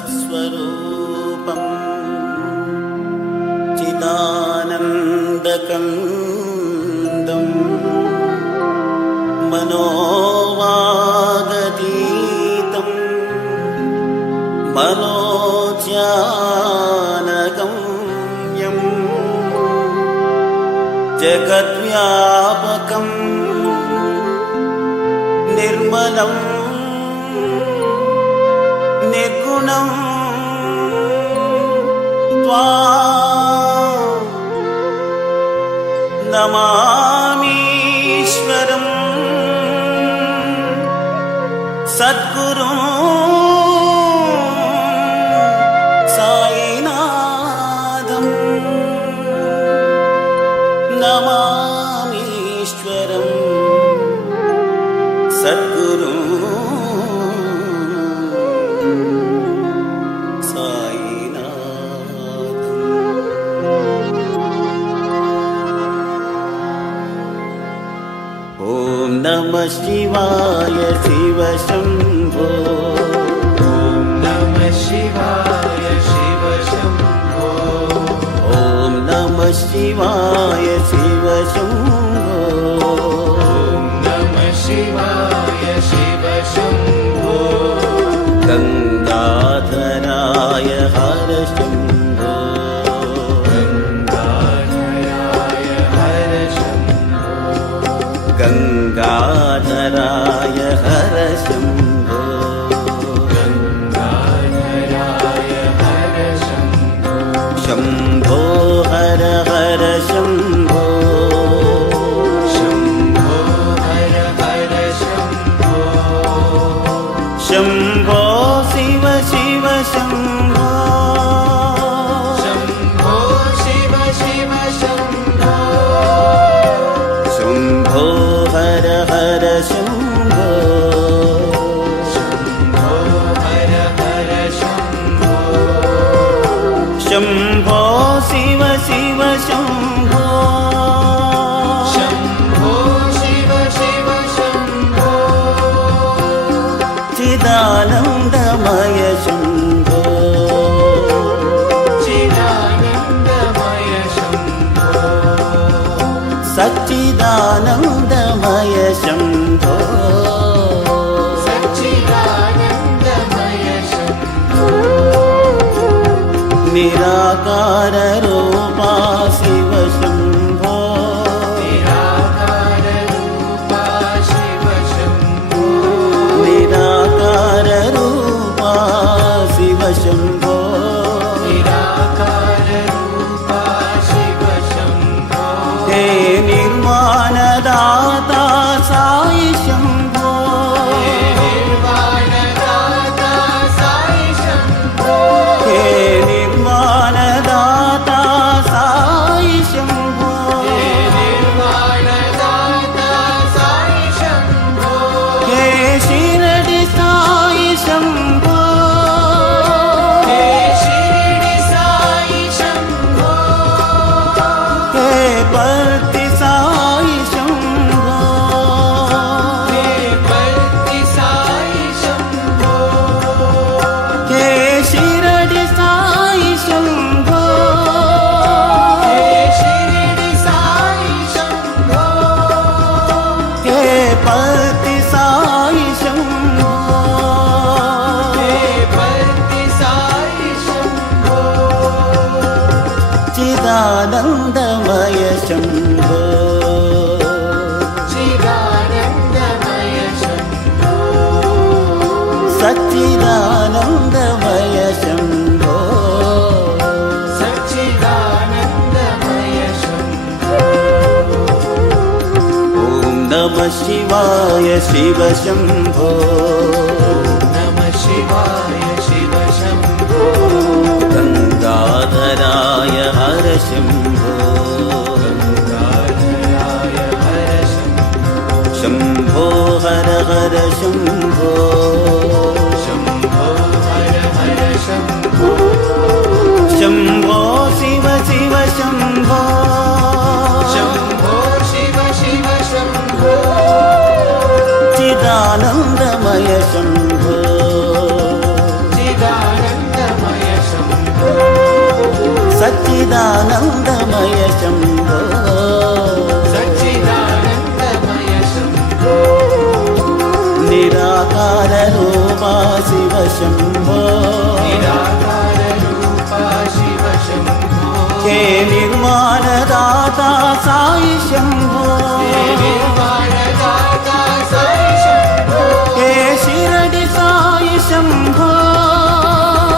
सच्चिदानन्दस्वरूपं चिदानन्दकन्दं मनोवागतीतं मनोज्ञानगम्यं जगद्व्यापकं निर्मलं निर्गुणं त्वां नमामीश्वरं सद्गुरुं साईनाथं नमामीश्वरं सद्गुरुं नमः शिवाय शिव शंभो। ओम नमः शिवाय शिव शंभो। ओम नमः शिवाय शिव शंभो। ओम नमः शिवाय शिव शंभो। गंगाधराय हर शंभो। गंगाधराय हर शंभो। गंगाधराय हर शंभो। गंगाधराय हर शंभो। शंभो हर हर शंभो। शंभो हर हर शंभो। शंभो शिव शिव शंभो। शंभो शिव शिव शंभो। शंभो हर हर शंभो। शंभो हर हर शंभो। शंभो शिव शिव शंभो। शंभो शिव शिव शंभो। चिदानन्दमय शंभो। चिदानन्दमय शंभो। सच्चिदानन्दमय शंभो। सच्चिदानन्दमय शंभो। निराकार रूपा शिव शंभो। निराकार रूपा शिव शंभो। निराकार रूपा शिव शंभो। निराकार रूपा शिव शंभो। हे निर्वाणदाता साई शंभो। निर्वाणदाता साई शंभो। हे निर्वाणदाता साई शंभो। निर्वाणदाता साई शंभो। हे शिरडी साई शंभो। हे शिरडी साई शंभो। हे पर्ति साई शंभो। हे पर्ति साई शंभो। हे शिरडी साई शंभो। हे शिरडी साई शंभो। हे पर्ति साई शंभो। हे पर्ति साई शंभो। चिदानन्दमय शंभो। चिदानन्दमय शंभो। सच्चिदानन्दमय शंभो। सच्चिदानन्दमय शंभो। ओम नमः शिवाय शिव शंभो। नमः शिवाय शिव शंभो। गंगाधराय हर शंभो। गंगाधराय हर शंभो। शंभो हर हर शंभो। शंभो हर हर शंभो। शंभो शिव शिव शंभो। शंभो शिव शिव शंभो। चिदानन्दमय शंभो। चिदानन्द शम्भो सच्चिदानन्दमय शम्भो निराकाररूपा शिव शम्भो निराकाररूपा शिव शम्भो हे निर्माणदाता साई शम्भो हे निर्वाणदाता साई शम्भो हे शिरडि साई शम्भो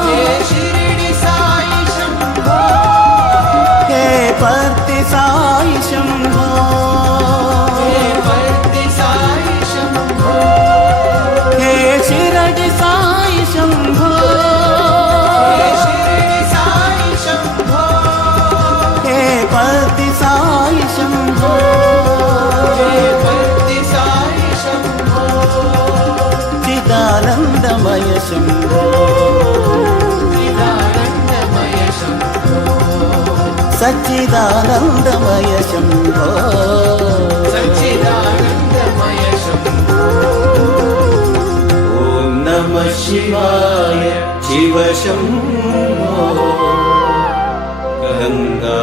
हे शिरडि साई शम्भो हे पर्ति साई शम्भो हे पर्ति साई शम्भो हे शिरडि साई शम्भो हे शिरडि साई शम्भो हे पर्ति साई शम्भो हे पर्ति साई शम्भो चिदानन्दमय शम्भो चिदानन्दमय शम्भो सच्चिदानन्दमय शम्भो सच्चिदानन्दमय शम्भो ॐ नमः शिवाय शिव शम्भो गङ्गा